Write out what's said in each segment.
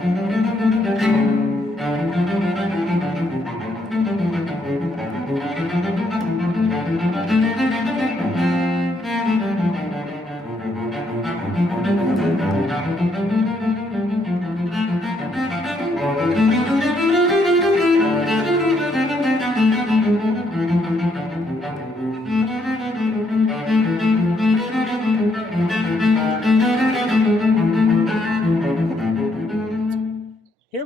Here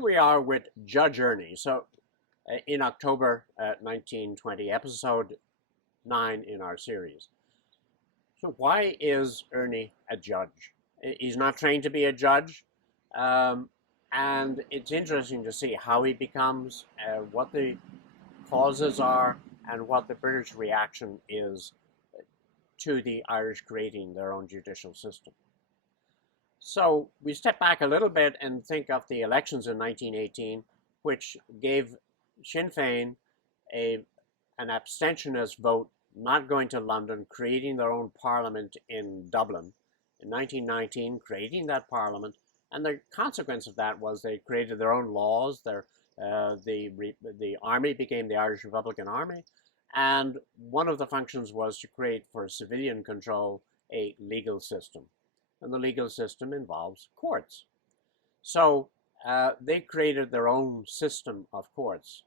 we are with Judge Ernie. So in October 1920, episode 9 in our series. So why is Ernie a judge? He's not trained to be a judge. And it's interesting to see how he becomes, what the causes are, and what the British reaction is to the Irish creating their own judicial system. So we step back a little bit and think of the elections in 1918, which gave Sinn Féin an abstentionist vote, not going to London, creating their own parliament in Dublin. In 1919, creating that parliament, and the consequence of that was they created their own laws. The army became the Irish Republican Army, and one of the functions was to create, for civilian control, a legal system. And the legal system involves courts. So they created their own system of courts.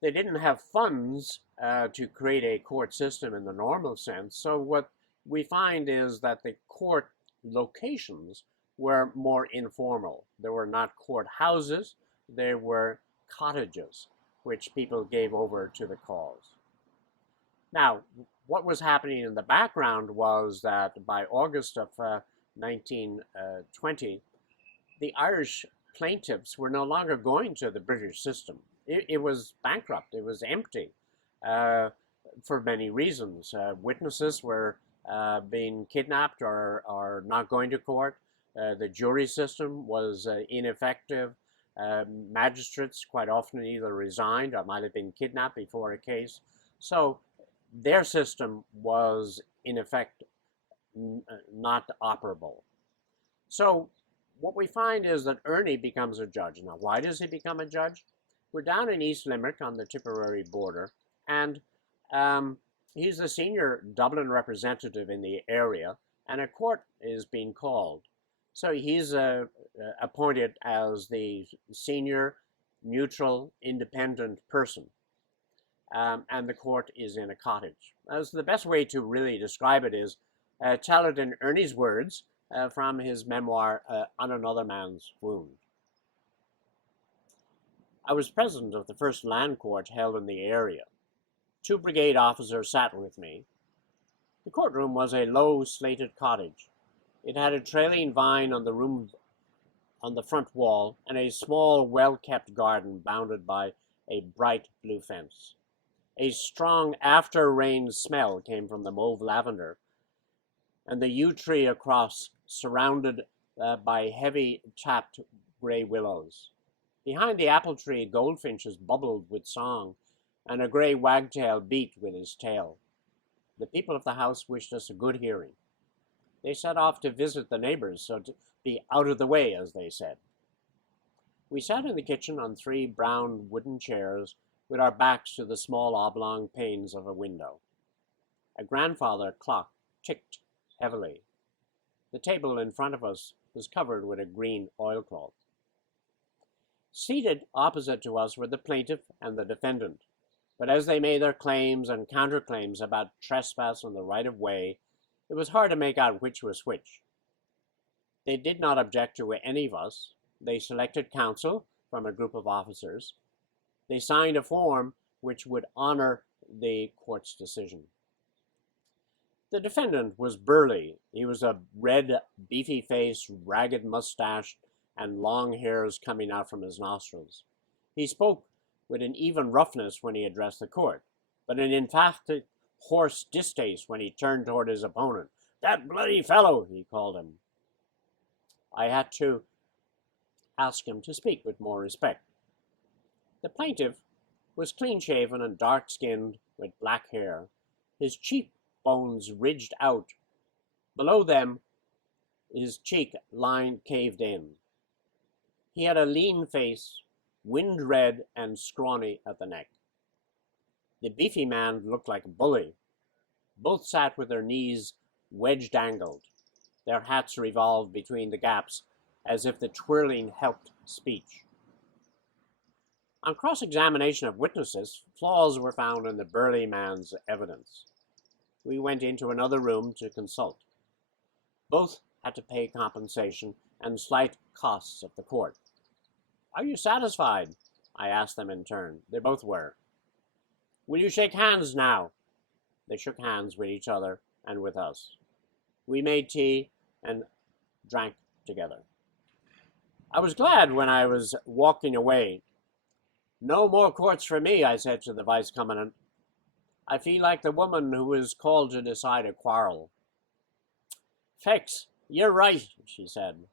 They didn't have funds to create a court system in the normal sense. So what we find is that the court locations were more informal. There were not courthouses, there were cottages, which people gave over to the cause. Now, what was happening in the background was that by August of 1920, the Irish plaintiffs were no longer going to the British system. It was bankrupt, it was empty for many reasons. Witnesses were being kidnapped or not going to court. The jury system was ineffective. Magistrates quite often either resigned or might have been kidnapped before a case. So their system was, in effect, not operable. So what we find is that Ernie becomes a judge. Now, why does he become a judge? We're down in East Limerick on the Tipperary border, and he's the senior Dublin representative in the area, and a court is being called. So he's appointed as the senior, neutral, independent person. And the court is in a cottage. As the best way to really describe it is tell it in Ernie's words from his memoir, On Another Man's Wound. I was president of the first land court held in the area. 2 brigade officers sat with me. The courtroom was a low slated cottage. It had a trailing vine on the front wall and a small, well-kept garden bounded by a bright blue fence. A strong after-rain smell came from the mauve lavender, and the yew tree across, surrounded by heavy tapped grey willows. Behind the apple tree, goldfinches bubbled with song, and a grey wagtail beat with his tail. The people of the house wished us a good hearing. They set off to visit the neighbors, so to be out of the way, as they said. We sat in the kitchen on 3 brown wooden chairs, with our backs to the small oblong panes of a window. A grandfather clock ticked heavily. The table in front of us was covered with a green oilcloth. Seated opposite to us were the plaintiff and the defendant, but as they made their claims and counterclaims about trespass on the right-of-way, it was hard to make out which was which. They did not object to any of us. They selected counsel from a group of officers. They signed a form which would honor the court's decision. The defendant was burly. He was a red, beefy face, ragged mustache, and long hairs coming out from his nostrils. He spoke with an even roughness when he addressed the court, but an emphatic, hoarse distaste when he turned toward his opponent. "That bloody fellow," he called him. I had to ask him to speak with more respect. The plaintiff was clean-shaven and dark-skinned with black hair, his cheekbones ridged out. Below them, his cheek line caved in. He had a lean face, wind-red and scrawny at the neck. The beefy man looked like a bully. Both sat with their knees wedge-dangled. Their hats revolved between the gaps as if the twirling helped speech. On cross-examination of witnesses, flaws were found in the burly man's evidence. We went into another room to consult. Both had to pay compensation and slight costs of the court. "Are you satisfied?" I asked them in turn. They both were. "Will you shake hands now?" They shook hands with each other and with us. We made tea and drank together. I was glad when I was walking away. "No more courts for me," I said to the vice commandant. "I feel like the woman who is called to decide a quarrel." "Fex, you're right," she said.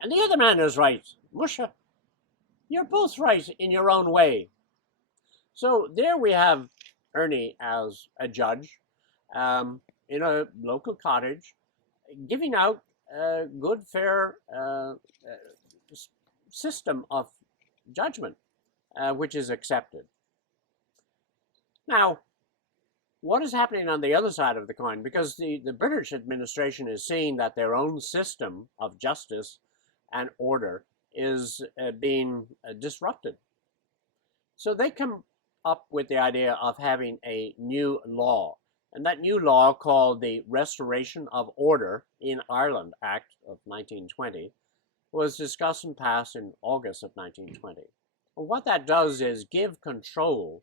"And the other man is right. Musha, you're both right in your own way." So there we have Ernie as a judge in a local cottage, giving out a good, fair system of judgment, which is accepted. Now, what is happening on the other side of the coin? Because the British administration is seeing that their own system of justice and order is being disrupted. So they come up with the idea of having a new law. And that new law, called the Restoration of Order in Ireland Act of 1920, was discussed and passed in August of 1920. And what that does is give control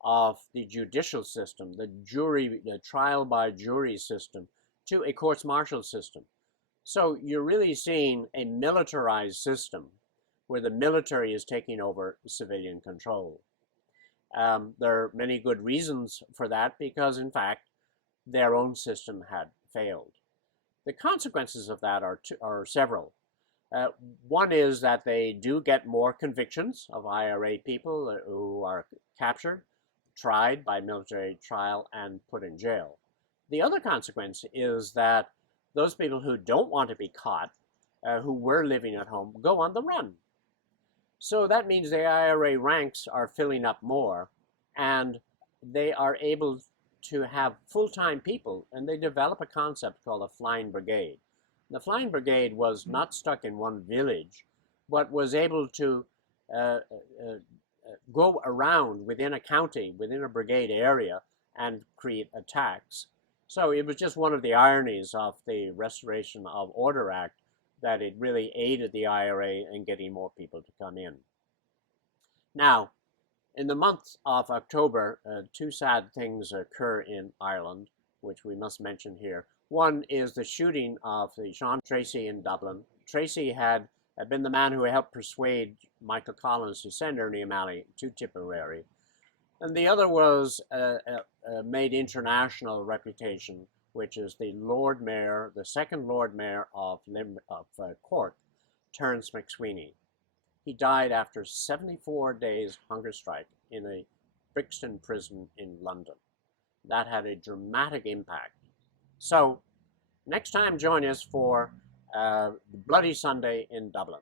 of the judicial system, the trial by jury system, to a courts-martial system. So you're really seeing a militarized system where the military is taking over civilian control. There are many good reasons for that because, in fact, their own system had failed. The consequences of that are several. One is that they do get more convictions of IRA people who are captured, tried by military trial, and put in jail. The other consequence is that those people who don't want to be caught, who were living at home, go on the run. So that means the IRA ranks are filling up more, and they are able to have full-time people, and they develop a concept called a flying brigade. The flying brigade was not stuck in one village, but was able to go around within a county, within a brigade area, and create attacks. So it was just one of the ironies of the Restoration of Order Act that it really aided the IRA in getting more people to come in. Now, in the month of October, two sad things occur in Ireland, which we must mention here. One is the shooting of the Sean Tracy in Dublin. Tracy had been the man who helped persuade Michael Collins to send Ernie O'Malley to Tipperary. And the other was a made international reputation, which is the Lord Mayor, the second Lord Mayor of Cork, Terence McSweeney. He died after 74 days hunger strike in a Brixton prison in London. That had a dramatic impact. So next time, join us for Bloody Sunday in Dublin.